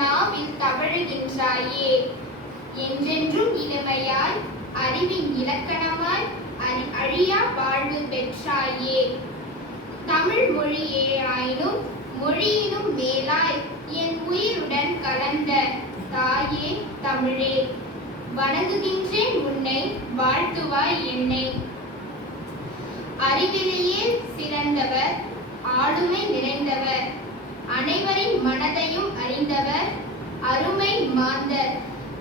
நாவில் தவழுகின்றாயே. என்றென்றும் இளமையாய் அறிவின் இலக்கணமாய் அழியா வாழ்வு பெற்றாயே. தமிழ் மொழியே ஆயினும் மொழியினும் மேலாய் என் உயிருடன் கலந்த தாயே தமிழே, வணங்குகின்றேன் உன்னை, வாழ்த்துவாய் என்னை. அறிவிலேயே சிறந்தவர், ஆளுமை நிறைந்தவர், அனைவரின் மனதையும் அறிந்தவர், அருமை மாந்தர்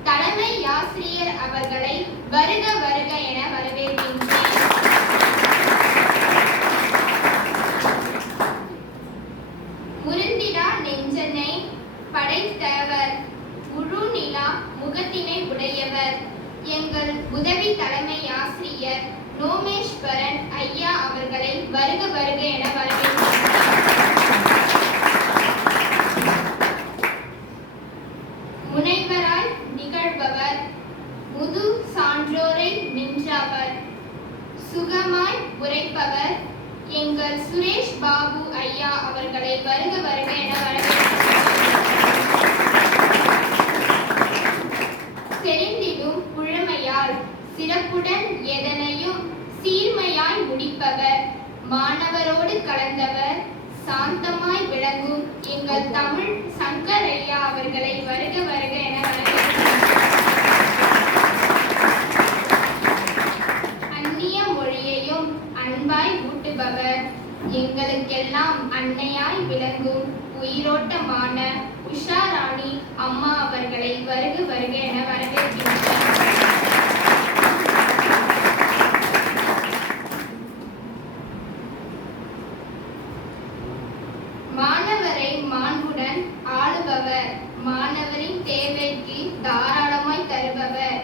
தலைமை ஆசிரியர் அவர்களை வருக வருக என வரவேற்கின்றேன். முருந்திடா நெஞ்சனை படைத்தவர், முழு நிலா முகத்தினை உடையவர், எங்கள் உதவி தலைமை ஆசிரியர் நோமேஸ்வரன் ஐயா அவர்களை வருக வருக என வரவேற்கிறேன். முனைவராய் நிகழ்பவர், முது சான்றோரை நின்றவர், சுகமாய் உரைப்பவர், எங்கள் சுரேஷ் பாபு ஐயா அவர்களை வருக வருக என வரவேற்கிறேன். தெரிந்திடும் புழமையால் சிறப்புடன் எதனையும் சீர்மையாய் முடிப்பவர், மாணவரோடு கலந்தவர், சாந்தமாய் விளங்கும் எங்கள் தமிழ் சங்கர் ஐயா அவர்களை வருக வருக என வரவேற்கிறேன். அந்நிய மொழியையும் அன்பாய் ஊட்டுபவர், எங்களுக்கெல்லாம் அன்னையாய் விளங்கும் உயிரோட்டமான உஷாராணி அம்மா அவர்களை வருக வருக என வரவேற்கின்றனர். மாணவரை மாண்புடன் ஆளுபவர், மாணவரின் தேவைக்கு தாராளமாய் தருபவர்,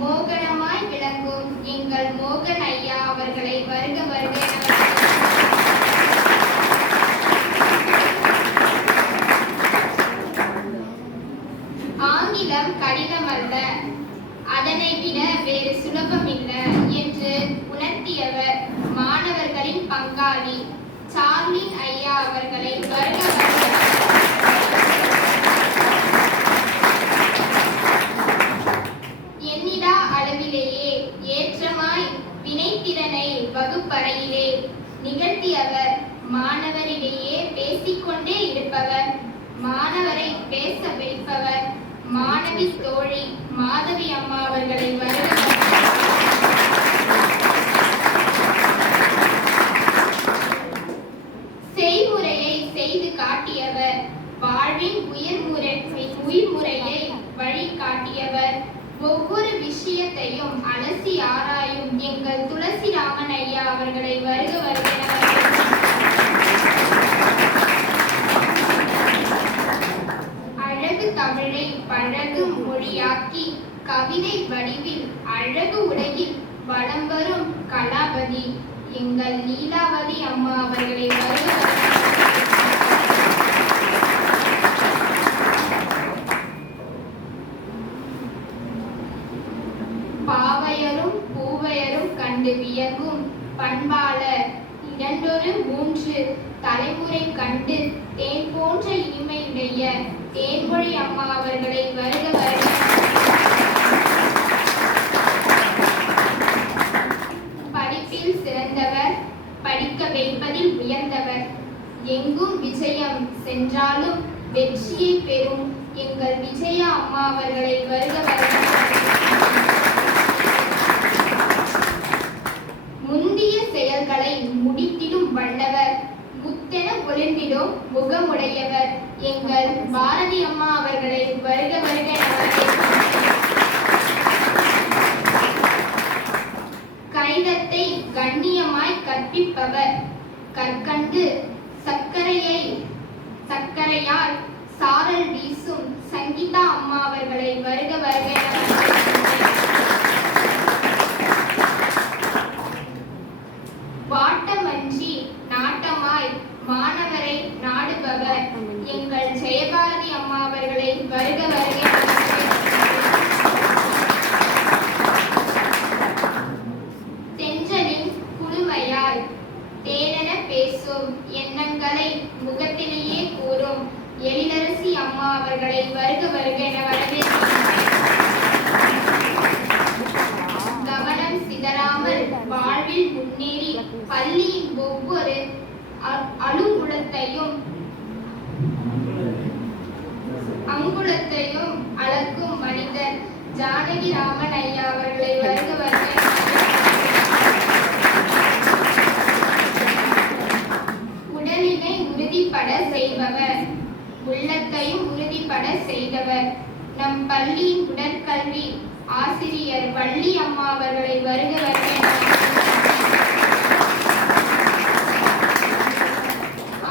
மோகனமாய் விளங்கும் எங்கள் மோகன் ஐயா அவர்களை வருக வருக என ஆங்கிலம் கடினமல்ல, அதனை விட வேறு சுலபமில்லை என்று உணர்த்தியவர், மாணவர்களின் பங்காளி சார்லின் ஐயா அவர்களை வருக வருக. எண்ணிடா அளவிலேயே ஏற்றமாய் வினைத்திறனை வகுப்பறையிலே நிகழ்த்தியவர், மாணவரிடையே பேசிக்கொண்டே இருப்பவர், மாணவரை பேச வைப்பவர், மாணவி தோழி மாதவி அம்மா அவர்களை வருக. செய்முறையை செய்து காட்டியவர், வாழ்வின் உயிர்முறையை வழி காட்டியவர், ஒவ்வொரு விஷயத்தையும் அலசி ஆராயும் எங்கள் துளசிராமன் ஐயா அவர்களை வருக வருக. அழகு தமிழை பழகு மொழியாக்கி கவிதை வடிவில் அழகு உடையில் வலம் வரும் கலாபதி எங்கள் லீலாவதி அம்மா அவர்களை வருக. பாவையரும் பூவையரும் கண்டு வியங்கும் பண்பாளர், இரண்டொரு மூன்று தலைமுறை கண்டு தேன் போன்ற இனிமையுடைய தேன்மொழி அம்மா அவர்களை வருக வருக. படிப்பில் சிறந்தவர், படிக்க வைப்பதில் உயர்ந்தவர், எங்கும் விஜயம் சென்றாலும் வெற்றியை பெறும் எங்கள் விஜயா அம்மா அவர்களை வருக வருக. முந்திய செயல்களை முடித்திடும் வல்லவர், முத்தென ஒளிர்ந்திடும் முகமுடையவர், எங்கள் பாரதி அம்மா அவர்களை வருக வருக. கணிதத்தை கண்ணியமாய் கற்பிப்பவர், கற்கண்டு சர்க்கரையால் சாரல் வீசும் சங்கீதா அம்மா அவர்களை வருக வருக. வாட்டமன்றி நாட்டமாய் மாணவரை நாடுபவர், எங்கள் ஜெயபாரதி அம்மா அவர்களை வருக வருக. தென்றலின் குளுமையாய் தேனென பேசும் எண்ணங்களை முகத்திலேயே கூறும் எழிலரசி அம்மா அவர்களை வருக வருக என வரவேற்கின்றேன். கவனம் சிதறாமல் வாழ்வில் முன்னேறி பள்ளியின் ஒவ்வொரு அங்குலத்தையும் அளக்கும் மனிதர் ஜானகிராமன் ஐயா அவர்களை வருக வருக. உடலினை உறுதிப்பட செய்பவர், உள்ளத்தையும் உறுதிப்பட செய்தவர் நம் பள்ளியின் உடற்கல்வி ஆசிரியர் வள்ளி அம்மா அவர்களை வருக வருக.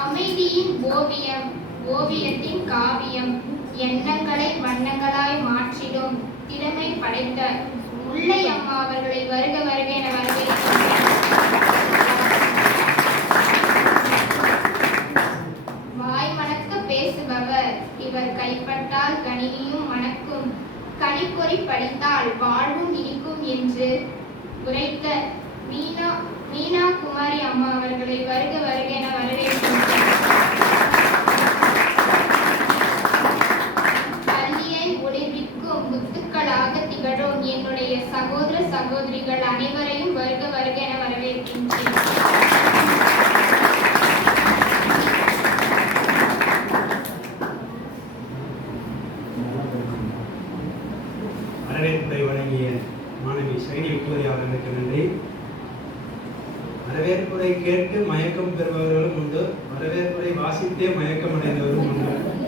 அமைதியின் ஓவியம், ஓவியத்தின் காவியம், எண்ணங்களை வண்ணங்களாய் மாற்றிடும் திறமை படைத்த முல்லை அம்மா அவர்களை வருக வருக என வரவேற்கிறேன். வாய் மணக்க பேசுபவர், இவர் கைப்பட்டால் கணினியும் மணக்கும், கணிப்பொறி படித்தால் வாழ்வும் இனிக்கும் என்று உரைத்த மீனா குமாரி அம்மா அவர்களை வருக வருக என வரவேற்கிறேன். பள்ளியை ஒளிர்விக்கும் முத்துக்களாக திகழும் என்னுடைய சகோதர சகோதரிகள் அனைவரையும் வருக வருக என வரவேற்கின்றேன். வரவேற்பை வழங்கிய மாணவி ஷைனி விக்டோரியா அவர்களுக்கு நன்றி. வரவேற்புரை கேட்டு மயக்கம் பெறுபவர்களும் உண்டு, வரவேற்புரை வாசித்தே மயக்கம் அடைந்தவரும் உண்டு.